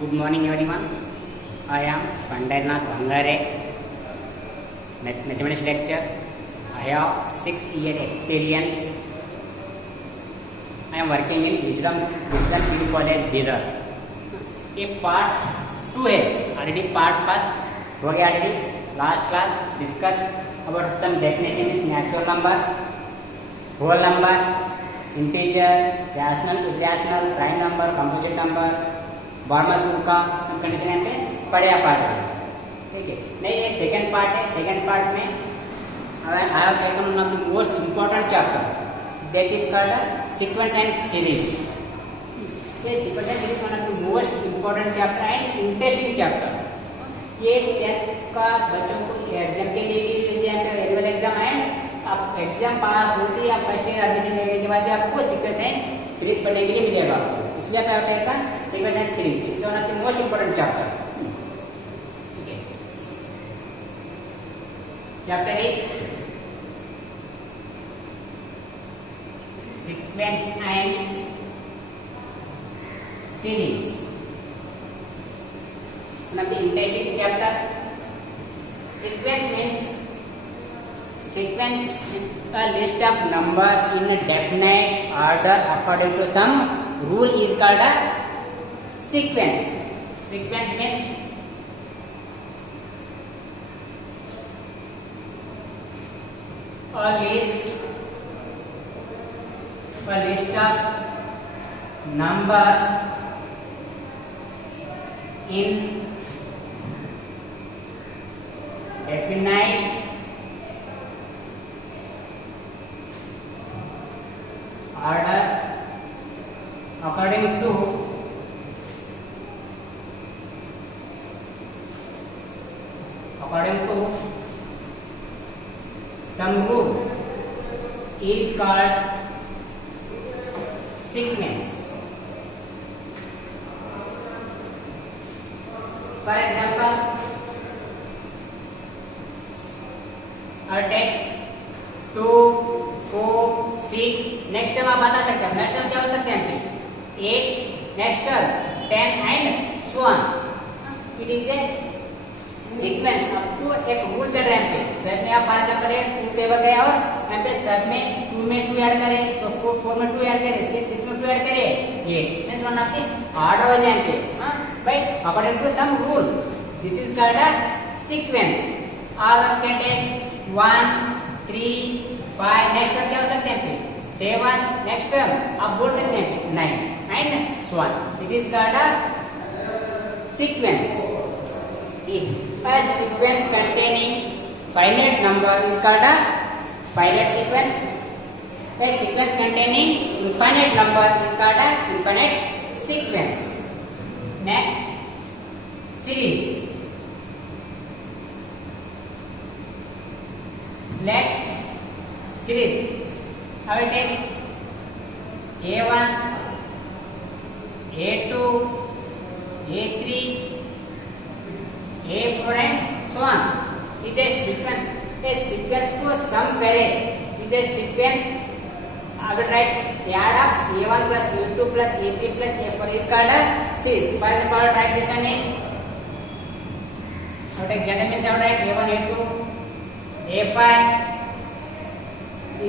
Good morning everyone. I am Pandarnath Bangare, mathematics lecture. I have 6 year experience. I am working in Wisdom Degree College, Bidar. ये part 2 है. Already part 1 हो गया. Already last class discussed about some definition is natural number, whole number, integer, rational, irrational, prime number, composite number, बारहवां सूत्र का सब condition यहाँ पे पढ़े पार्ट है. ठीक है. नहीं, ये सेकंड पार्ट है. सेकंड पार्ट में I have taken one of the most important chapter that is called sequence and series. ये sequence and series one of the most important chapter and interesting chapter. ये 10th का बच्चों को exam के लिए भी annual exam and आप exam pass होती है, फर्स्ट ईयर एडमिशन लेने के बाद भी आपको सीक्वेंस एंड सीरीज पढ़ने के लिए मिलेगा. इसलिए क्या होता है sequence and series is one of the most important chapter. ठीक है. Chapter is sequence and series. One of the interesting chapter. Sequence a list of number in a definite order according to some rule is called a sequence. Sequence means a list of numbers in definite order according to some rule is called sequence. For example, I'll take 2, 4, 6. Next term आप बता सकते हैं. Next term क्या हो सकते हैं? 8, next term 10 and so on. It is a sequence. आपको एक रूल चल रहा है पे. सर में आप फॉर एग्जांपल 2 टेबल गए और यहाँ पे सर में 2 में 2 ऐड करें तो 4 में 2 ऐड करें, 6 में 2 ऐड करें, 8 means one of the order हो जाएंगे. हां भाई, according to some rule this is called a sequence. All one can take 1, 3, 5. Next term क्या हो सकते हैं? 7. नेक्स्ट टर्म आप बोल सकते हैं 9 and so on. It is called a sequence. A sequence containing finite number is called a finite sequence. A sequence containing infinite number is called a infinite sequence. Next, series. Let series. I will take A1, A2, A3, A4 and so on. Is a sequence. A sequence को sum करे is a sequence. I will write add of A1 plus A2 plus A3 plus A4 is called a series. For example, write this one is. I will take general means I will write A1, A2, A5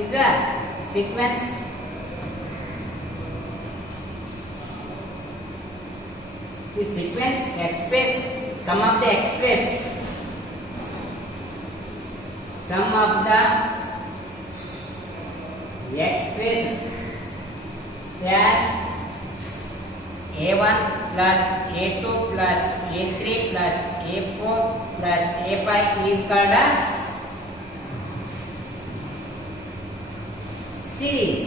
is a sequence. The sequence express sum of the express as A1 plus A2 plus A3 plus A4 plus A5 is called a series.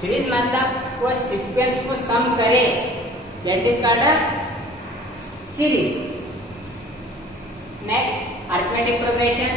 Series मतलब वो sequence को सम करे, that is called a series. Next, arithmetic progression.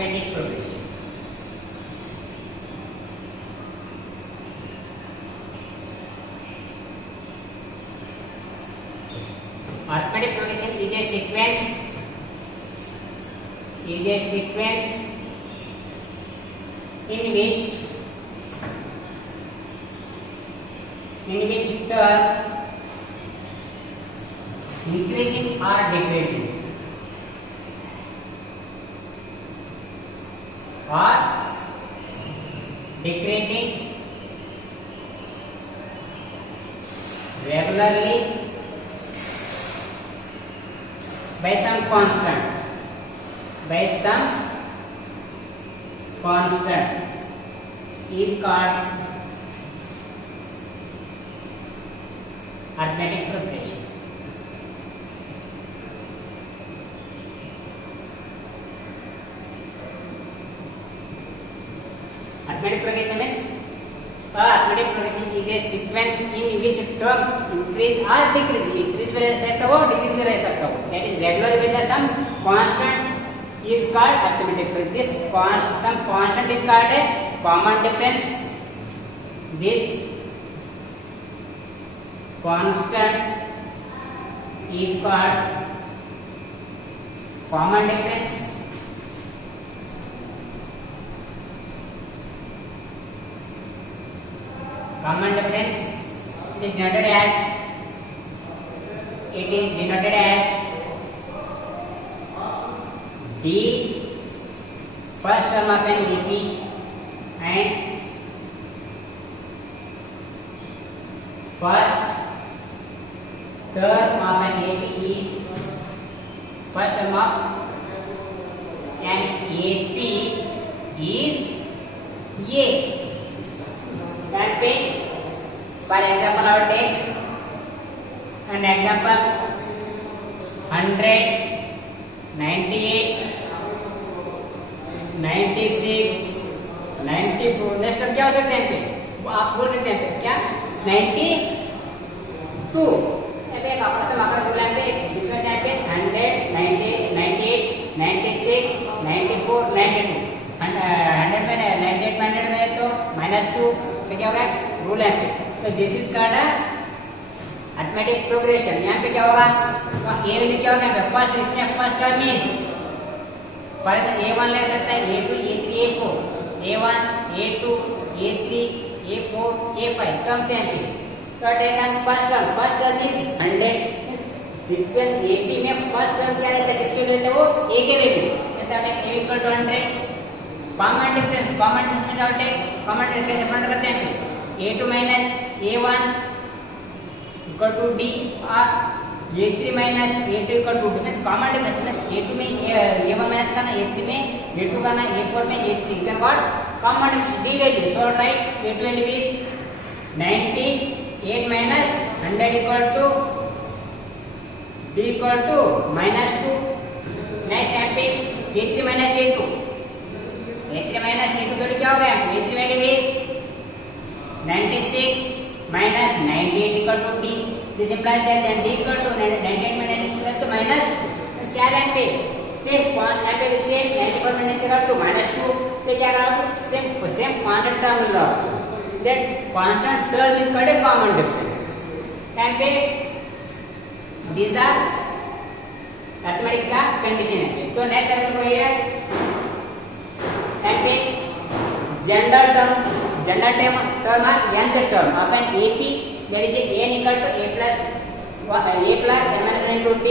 arithmetic progression. is a sequence in which term increasing or decreasing or decreasing regularly by some constant is called arithmetic progression. Arithmetic progression means arithmetic progression is a sequence in which terms increase or decrease. Increase भी रह सकता हो, decrease भी रह सकता हो. That is regular with some constant is called arithmetic progression. This some constant is called a common difference. This constant is called common difference. Common difference is denoted as d first term of an AP and first term of an AP is first term of an AP is A. For example, I will take an example 100, 98, 96, 94. Next अब क्या हो सकते हैं पे? आप बोल सकते हैं पे क्या 92. ऐसे एक आपस में आकर बोला पे सीक्वेंस है पे 100, 90, 98, 96, 94, 92. 100 में 98 में 100 गए तो -2 पे क्या होगा रूल है पे. तो this is called arithmetic progression. यहाँ पे क्या होगा तो ए में क्या होगा फर्स्ट इसमें first term means for example A1 ले सकता है A2 A3 A4 A1 A2 A3 A4 A5 terms हैं पे. तो take an first term is 100. Sequence AP में फर्स्ट टर्म क्या रहता है किसके लिए रहता है वो A के वैल्यू. जैसे आपने A equal to 100. Common difference में आपने कॉमन कैसे फाइंड करते हैं A2 minus A1 equal to D or A3 minus A2 equal to D. means common difference means A2 में A1 minus करना A3 में A2 करना A4 में A3 you can what common difference D value. So write A2 value is 98 minus 100 equal to D equal to -2. next and pick A3 minus A2 value क्या हो गया A3 value is 96 minus 98 equal to D. This implies that then D equal to 98 minus 96 equal to minus क्या line पे same line पे same 94 minus equal to -2 तो क्या करा same constant term मिल रहा है. That constant term is called a common difference. Line पे these are arithmetic का कंडीशन है. तो नेक्स्ट टर्म को ये लाइन पे general term or nth term of an AP, that is n equal to a plus n minus 1 into D.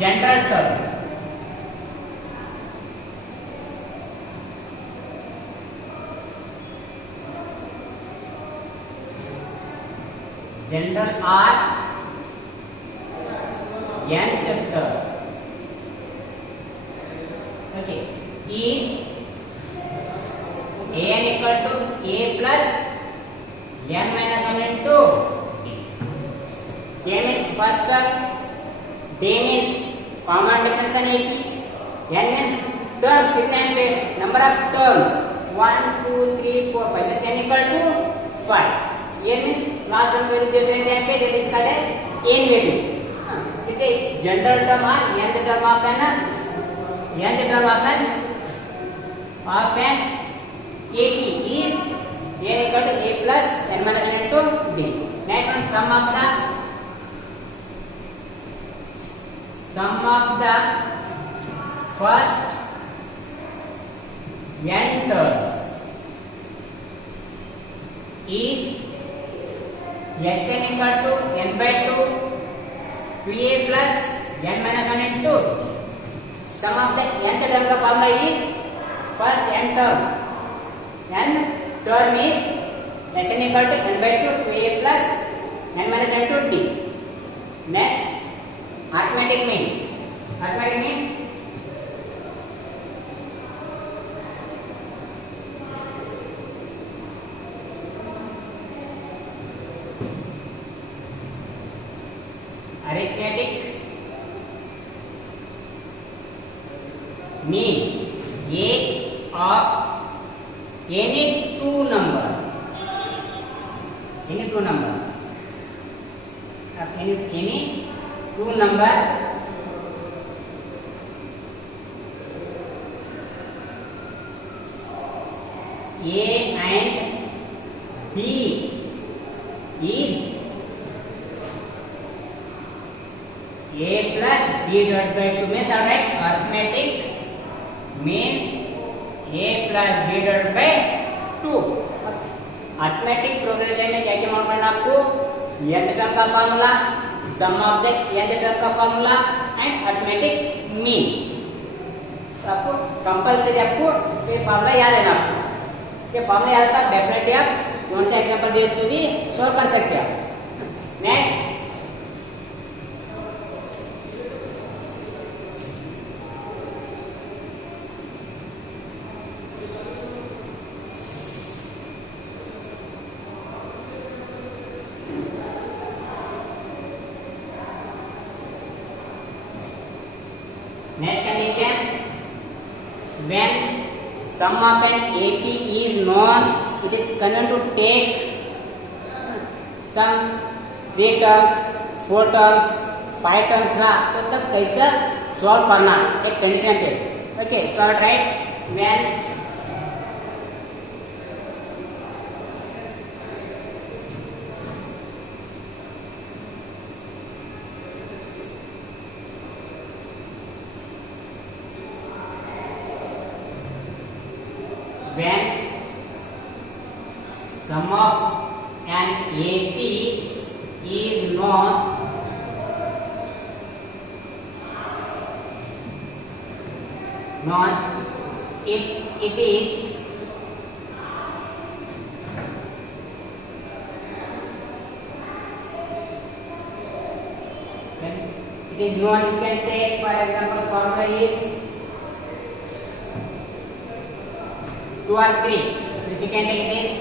General term general or nth term okay is an equal to a plus n minus 1 into d. A means first term, D means common difference on AP, n means terms कितने हैं पे number of terms 1 2 3 4 5 means n equal to 5. A means last term value जैसे हैं पे that is called n value. It's a general term or nth term of an AP is n equal to a plus n minus n into d. Next one, sum of the first n terms is Sn equal to n by 2 2a plus n minus 1 into d. Sum of the nth term का formula is first n term. N term is Sn equal to n by 2 2a plus n minus 1 into d. Next, arithmetic mean. Arithmetic mean mean a of any two number of any two number a and b is a plus b divided by 2 means alright arithmetic mean a plus b divided by 2. Arithmetic progression में क्या क्या मालूम है आपको? nth term का formula, sum of the nth term का formula and arithmetic mean. तो आपको कंपल्सरी आपको ये फार्मूला याद है ना. आपको ये फार्मूला याद था डेफिनेटली आप कौन सा एग्जांपल दे तो भी सॉल्व कर सकते हो. Next, next condition, when sum of an AP is known, it is convenient to take some 3 terms, 4 terms, 5 terms रहा तो तब कैसे सॉल्व करना एक कंडीशन पे. ओके, तो right when sum of an AP is known, it is known. You can take for example formula is 2 or 3, which you can take it is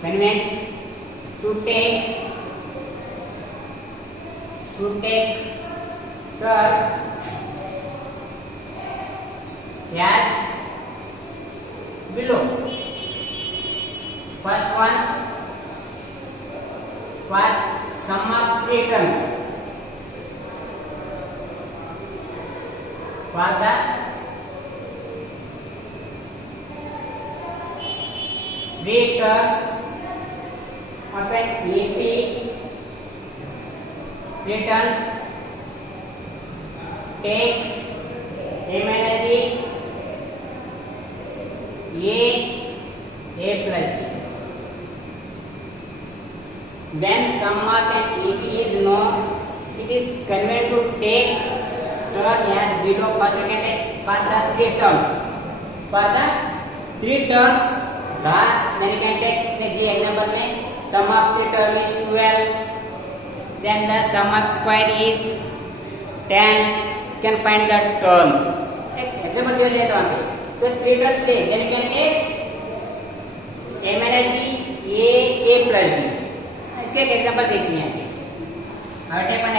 convenient to take the as below. First one, for sum of 3 terms, for the 3 terms of an AP, 3 terms, take a minus b, a plus b. When sum of an AP is known, it is convenient to take term as below. First we can take for the 3 terms. For the 3 terms, then you can take the example में sum of 3 term is 12, then the sum of square is 10. You can find the terms. एक example दिया जाए तो वहाँ पे तो 3 terms ले, then you can take a minus d, a plus d. इसके एक example देखनी है. I will take one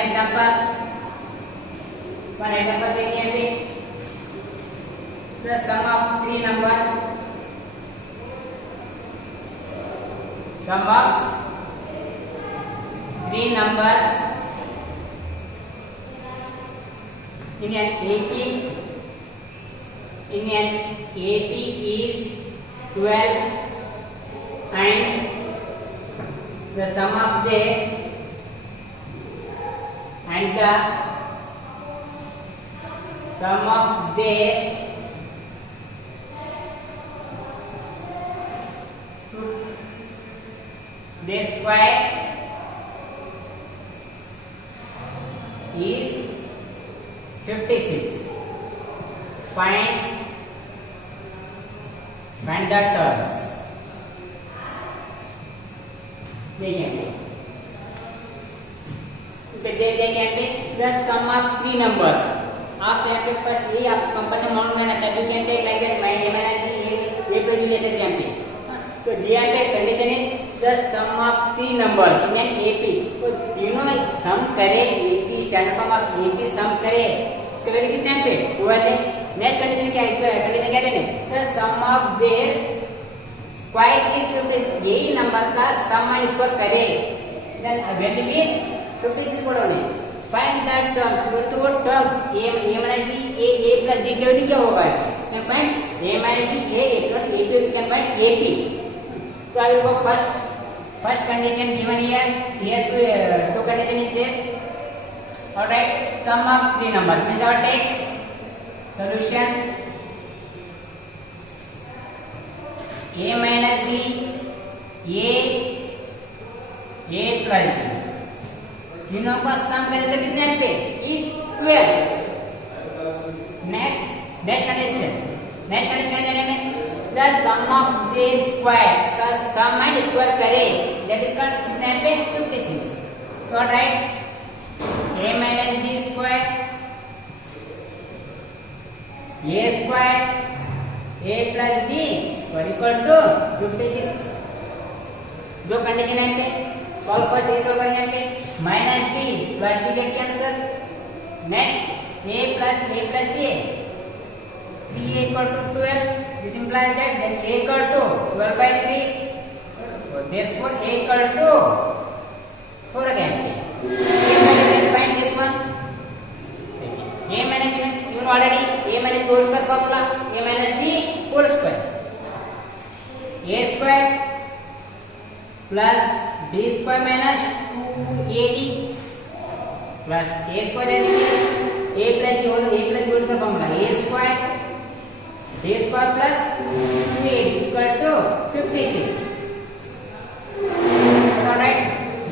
example देखनी है अभी. The sum of 3 numbers. Sum of 3 numbers in an AP in an AP is 12 and the sum of their square is 56. Find the terms. देखें the sum of three numbers. आप यहाँ पे first ये आप compulsion मालूम है ना, can take like that minus ये पे ले सकते हैं यहाँ पे। तो दिया पे कंडीशन है the sum of three numbers in an AP, तो तीनों सम करे, AP standard form of AP sum करे, इसके वैल्यू कितने हैं पे 12 है। नेक्स्ट कंडीशन क्या है, कंडीशन क्या देने the sum of their square is 50, यही नंबर का सम एंड स्क्वायर करे, देन वैल्यू इज 56 बोलोगे। फाइंड द टर्म्स, तो वो terms a minus b a plus b के वैल्यू क्या होगा, can find a minus b a plus a can find ap। So I will go first condition given here two condition is there. All right, sum of three numbers means I will take solution a minus b a plus b, तीनों का सम करें तो कितने पे is 12। Next condition देने में the sum of their square, इसका sum and square करे, that is called कितने पे 56। तो right a minus b square a square a plus b square equal to 56। जो कंडीशन है पे सॉल्व फर्स्ट ए सॉल्व करेंगे पे minus b plus b get cancel, next a plus a 3a equal to 12, this implies that then a equal to 12 by 3, therefore a equal to 4 again. Similarly, we can find this one. A minus b means you know already a minus whole square formula, a minus b whole square, a square plus b square minus 2ad plus a square is a plus b whole square formula, a square plus 2a equal to 56। Alright,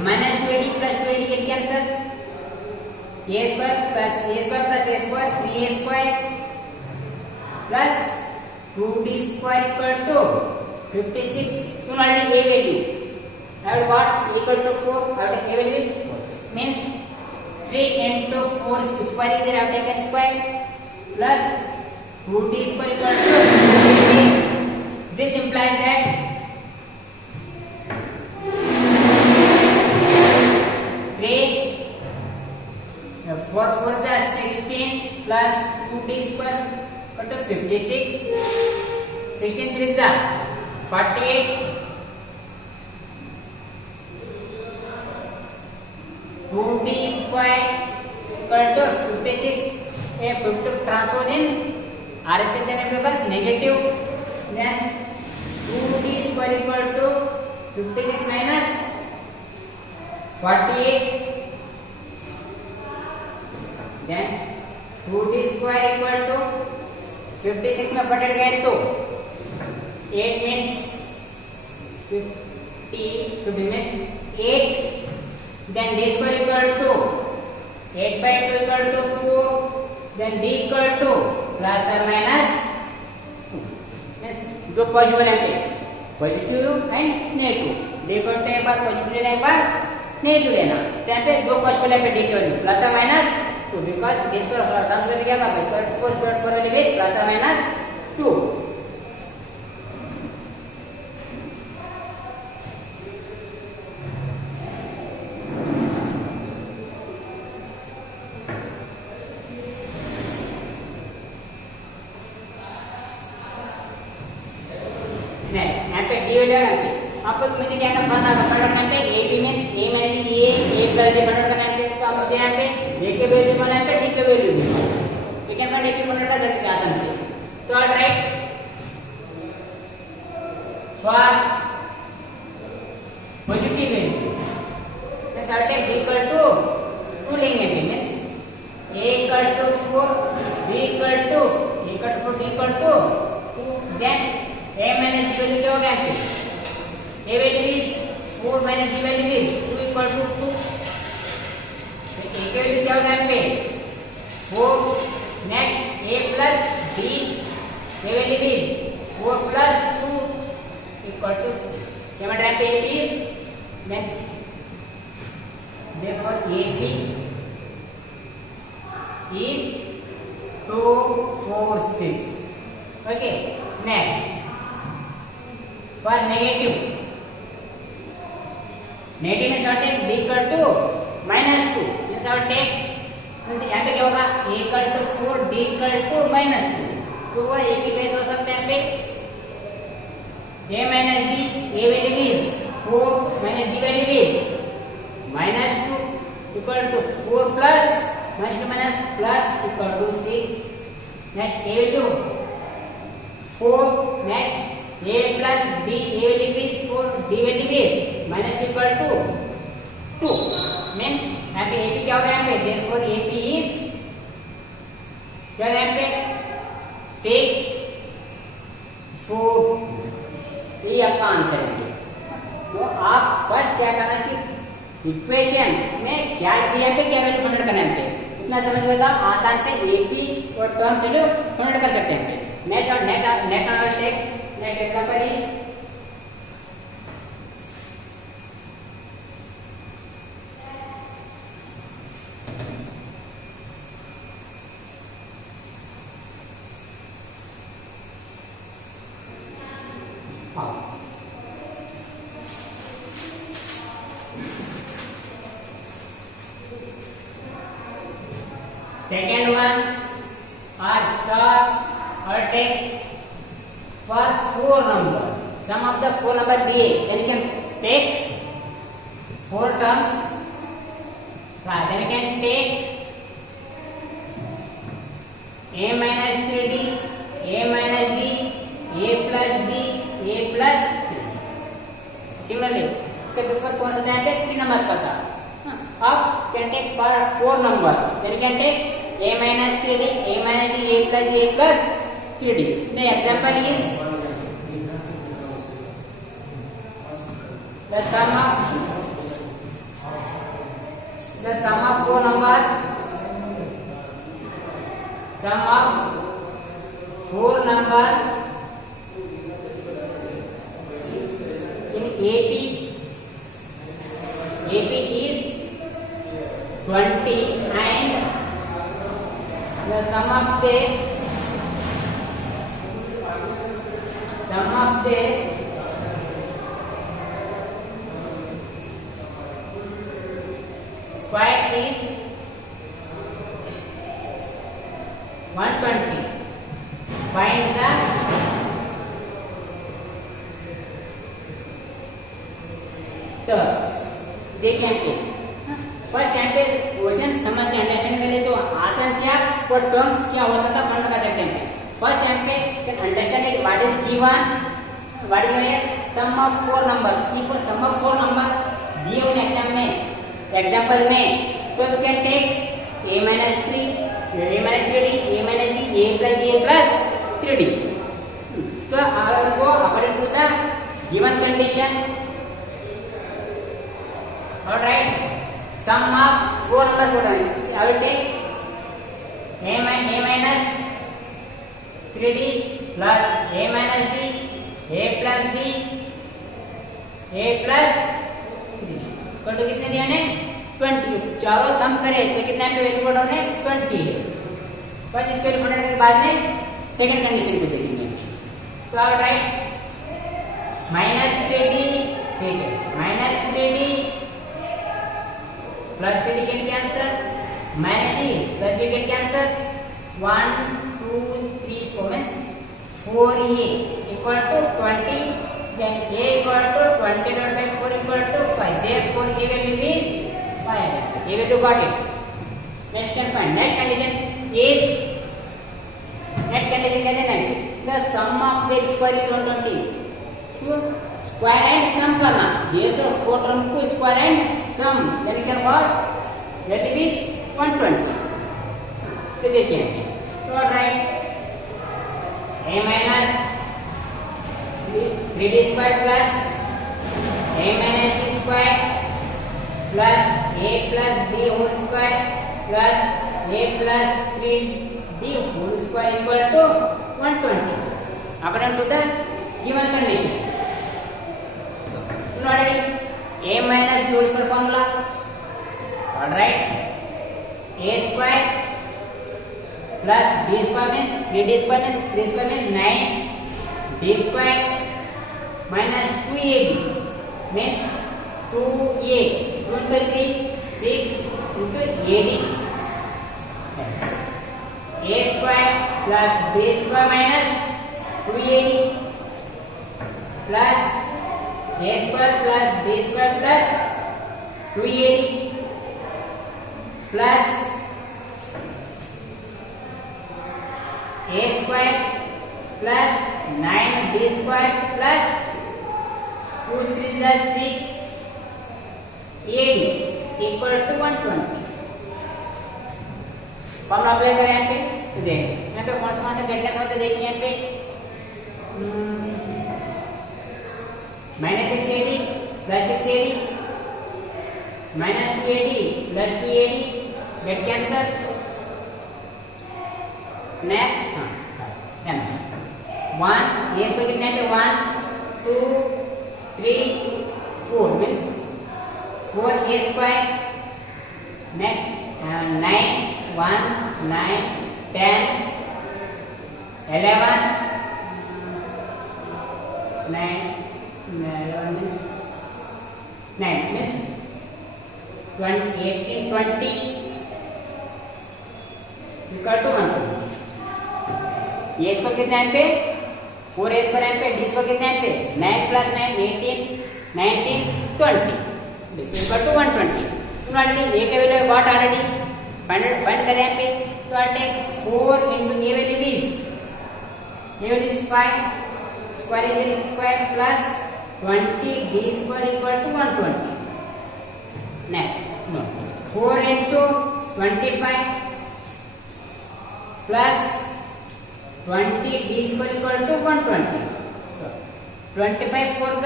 minus 2ad plus 2ad get cancel, a square plus a square 3a square plus 2d square equal to 56। You know already a value, I have got equal to 4, I have taken a value is 4, means 3 into 4 square is there, I have taken square plus 2d square equal to 56. This implies that 4 4s are 16 plus 2d square equal to 56, 16 3s are 48, 2d square equal to 56, a 50 transpose in RHS देने पे बस negative, then 2d square equal to 56 minus 48, then 2d square equal to 56 में 48 गए तो 8 means 50 means 8, then d square equal to 8 by 2 equal to 4, then d equal to plus और minus जो positive है positive and negative, देखो एक बार positive लेना एक बार नेगेटिव लेना, तो पे दो पॉजिटिव लेने पे डी की वैल्यू प्लस और minus 2 because D square transfer किया था स्क्वायर 4 वाली वैल्यू प्लस और माइनस 2। आपको मुझे क्या करना है, फटाफट करना है A B means A minus A plus D फटाफट करना है। तो आप मुझे यहाँ पे ए के वैल्यू बनाए पे डी के वैल्यू भी, वी कैन फाइंड ए की फटाफट कर सकते हैं आसान से। तो all right for positive value means I take b equal to 2 लेंगे means a equal to 4 b equal to a equal to 4 d equal to 2 then a minus b value क्या होगा a value is 4 minus b value is 2 equal to 2 तो a की value क्या होगा यहाँ पे 4 next a plus b a value is 4 plus 2 equal to 6 क्या मतलब यहाँ पे a is then therefore AP is 2 4 6 okay next for negative means our take b equal to minus 2 means our take यहाँ पे क्या होगा a equal to 4 d equal to minus 2 तो वो एक ही केस हो सकता है यहाँ पे a minus b a value is 4 minus d value is minus 2 equal to 4 plus minus 2 minus plus equal to 6 next a value 4 next a plus d a value is 4 d value is minus 2 equal to 2 means यहाँ पे ap क्या होगा यहाँ पे therefore ap is क्या है यहाँ पे 6 4 ये आपका आंसर है तो आप फर्स्ट क्या करना कि इक्वेशन में क्या दिया पे क्या वैल्यू फाइंड करना है इतना समझ लेगा आसान से एपी और टर्म वैल्यू फाइंड कर सकते हैं नेक्स्ट और take next example is second one or star or take for 4 number sum of the 4 number diye then you can take 4 terms right then you can take a minus 3d a minus d a plus d a plus 3 similarly इसके before कौन सा है 3 numbers का था अब can take for 4 numbers then you can take a minus 3d a minus d a plus d a plus 3d the example is the sum of 4 number sum of 4 number in AP is 20 and the sum of the square is 120 find the terms देखिए first यहाँ पे question समझ के understand करें तो आसान से आप वो टर्म्स क्या हो सकता है फाइंड कर सकते हैं फर्स्ट यहाँ पे understand it what is given what is sum of 4 numbers if sum of 4 number दिए हुए एग्जाम में एग्जांपल में तो you can take a minus 3 a minus 3d a minus d a plus 3d तो आपको according to the given condition alright sum of 4 numbers what I will take a minus 3d plus a minus d a plus d a plus 3d equal to कितने दिया ने 20 चारों सम करें तो कितना पे वैल्यू पुट होने 20 है बस इसके लिए के बाद में सेकंड कंडीशन को देखेंगे तो ऑल राइट माइनस 3d ठीक है minus 3d plus 3d can cancel minus d plus d can cancel 1 2 3 4 means 4a equal to 20 then a equal to 20 divided by 4 equal to 5 therefore a value is 5 a value got it next can find next condition is next condition क्या देना है sum of the square is 120. तो square and sum करना, ये तो 4 term को square and sum, then you can what? That is 120. तो देखिए, तो right, a minus 3d square plus a minus b square plus a plus b whole square plus a plus 3d whole square equal to 120 according to the given condition. So already a minus b whole square formula. Alright, a square plus b square means 3d square means 9d square minus 2ab means 2a 2 into 3 6 into ad. A square plus b square minus 2ad plus a square plus b square plus 2ad plus a square plus 9d square plus 2 3 is 6 ad equal to 120. Formula apply करें यहाँ पे तो देखें यहाँ पे कौन सा delta होता है देखिए यहाँ पे minus 6ad plus 6ad minus 2ad plus 2ad gate cancer. Next हाँ 1 ये इसको कितने पे 1 2 3 4 means 4a square. Next 9 1 9 10 11 9 11 means 9 means 20 18 20 equal to 120. ये स्क्वायर कितना है पे 4a स्क्वायर है पे d स्क्वायर कितना है पे 9 plus 9 18 19 20 this equal to 120. तो ऑलरेडी a के वैल्यू व्हाट ऑलरेडी फाइंड करें यहाँ पे तो I take 4 into a value is 5 square is square plus 20 d square equal to 120. Next no 4 into 25 plus 20 d square equal to 120. So 25 4 is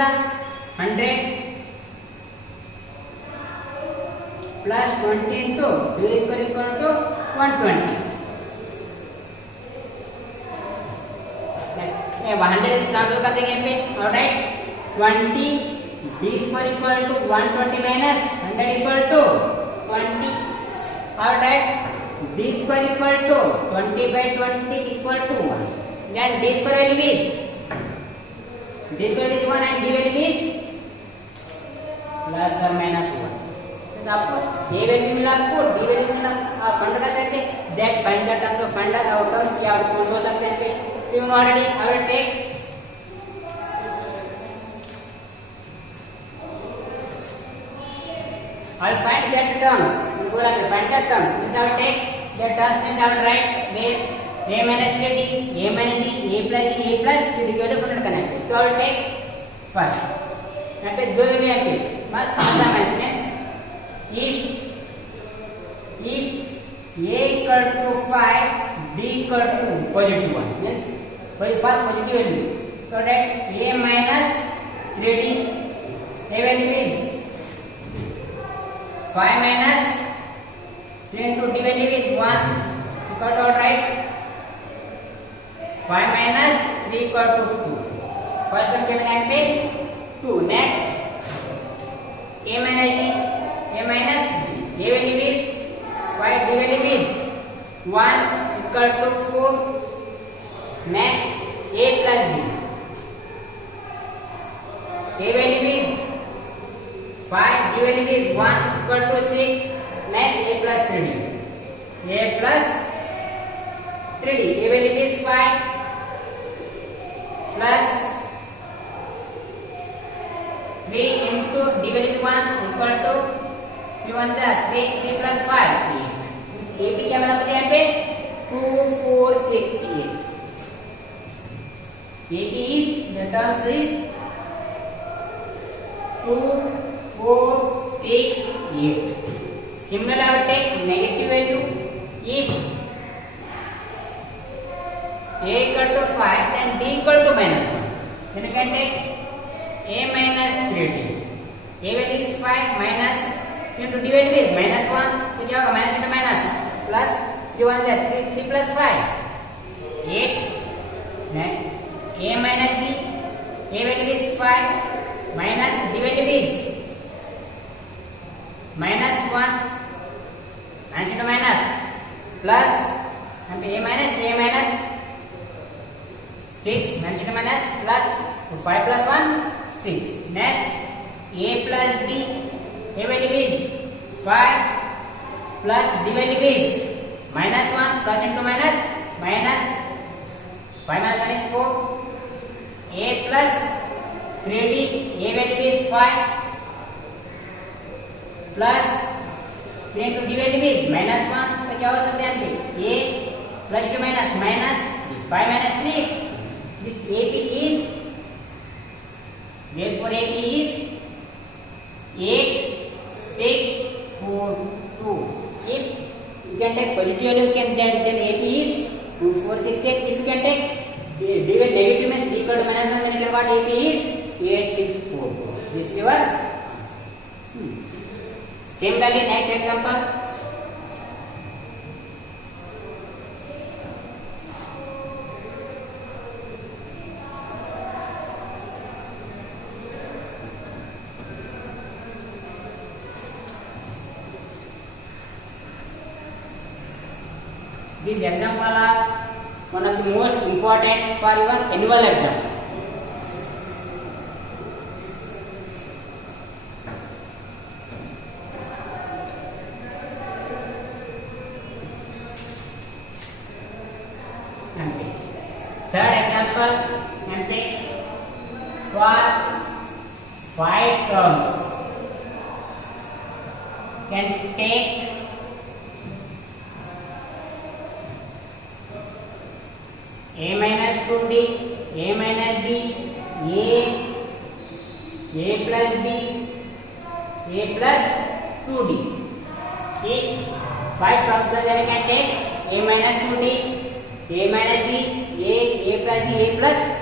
100 plus 20 into d square equal to 120. 100 transfer कर देंगे पे. Alright 20 d square equal to 120 minus 100 equal to 20. Alright d square equal to 20 by 20 equal to 1. Then d square value is 1 and d value is plus or minus 1. तो आपको a value मिला, आपको d value मिला, आप find कर सकते हैं that find the term. तो फाइंड द आउटकम्स क्या आपको हो सकते हैं पे. तो you know already I will take I'll find that terms. बोला कि find that terms means I will take that terms means I will write where a minus 3d a minus b a plus d a plus 3d को different करना है. तो I will take first यहाँ पे दो value यहाँ पे बस पांचवा minus if a equal to 5 d equal to positive 1 means positive value. So that a minus 3d a value is 5 minus 3 into d value is 1 equal to right 5 minus 3 equal to 2. First term क्या बना पे 2. Next a minus d a minus b a value is 5 d value is 1 equal to 4. Next a plus b a value is 5 d value is 1 equal to 6. Next a plus 3d a plus 3d a value is 5 plus 3 into d value is 1 equal to 3 1 3 3 plus 5 8. a भी क्या बना मुझे यहाँ पे 2 4 6 8. AP is the terms is 2, 4, 6, 8. Similarly, I will take negative value. If A equal to 5, then D equal to -1. Then you can take A minus 3D. A value is 5 minus 3 to D value is -1. तो क्या होगा? Minus into minus plus 3 1 जा 3 3 plus 5 8. A minus D. A value is 5 minus D value is -1. Minus into minus plus and A minus 6 minus into minus plus 5 plus 1 6. Next A plus D. A value is 5 plus D value is -1 plus into minus 5 minus 1 is 4. A plus 3D. A value is 5 plus 3 into D value is -1. तो क्या हो सकता है यहाँ पे? A plus to minus 5 minus 3. This AP is, therefore AP is 8 6 4 2. If you can take positive value, you can then AP is 2 4 6 8. If you can take D value negative means equal to -1, then you can what? AP is 8 6 4 2. This is your answer. Similarly, next example. These examples are one of the most important for your annual exam. Third example, for 5 terms can take A minus 2D, A minus D, A plus D, A plus 2D. If 5 terms are there, we can take A minus 2D, A minus D, A plus D, A plus